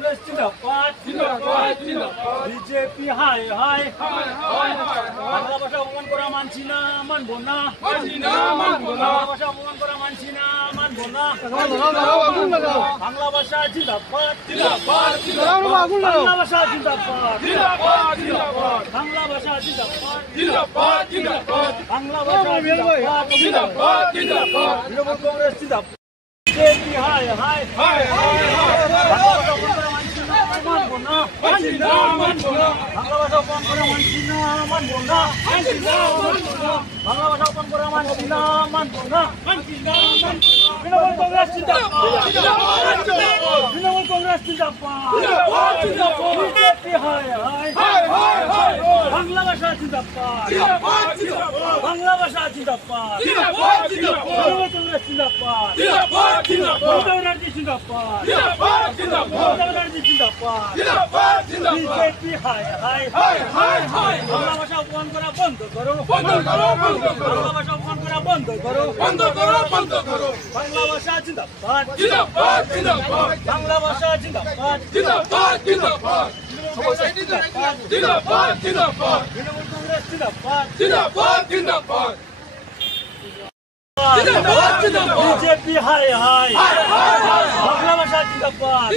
কংগ্রেস জিন্দাবাদ BJP high high Bangla ভাষা অপমান করা মানছি না মানবো না বাংলা ভাষা অপমান করা মানছি না মানবো না বাংলা ভাষা জিন্দাবাদ বাংলা ভাষা জিন্দাবাদ বাংলা ভাষা জিন্দাবাদ বাংলা ভাষা জিন্দাবাদ তৃণমূল কংগ্রেস জিন্দাবাদ বিজেপি হাই হাই বাংলা ভাষা অপমান করা মানছি না মানবো না বাংলা ভাষা অপমান করা মানছি না মানবো না বাংলা ভাষা অপমান করা মানছি না মানবো না তৃণমূল কংগ্রেস জিন্দাবাদ তৃণমূল কংগ্রেস জিন্দাবাদ বিজেপি হাই হাই বাংলা ভাষা জিন্দাবাদ বাংলা ভাষা জিন্দাবাদ তৃণমূল কংগ্রেস জিন্দাবাদ মমতা ব্যানার্জি জিন্দাবাদ মমতা ব্যানার্জি জিন্দাবাদ বিজেপি হাই হাই বাংলা ভাষা অপমান করা বন্ধ করো বাংলা ভাষা অপমান করা বন্ধ করো বাংলা ভাষা জিন্দাবাদ বাংলা ভাষা জিন্দাবাদ তৃণমূল কংগ্রেস জিন্দাবাদ বিজেপি হাই হাই বাংলা ভাষা জিন্দাবাদ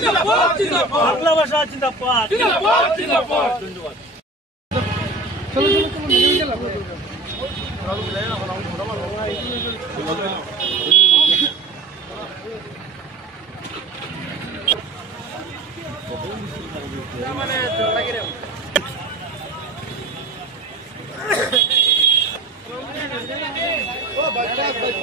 বাংলা ভাষা জিন্দাবাদ ধন্যবাদ bypass.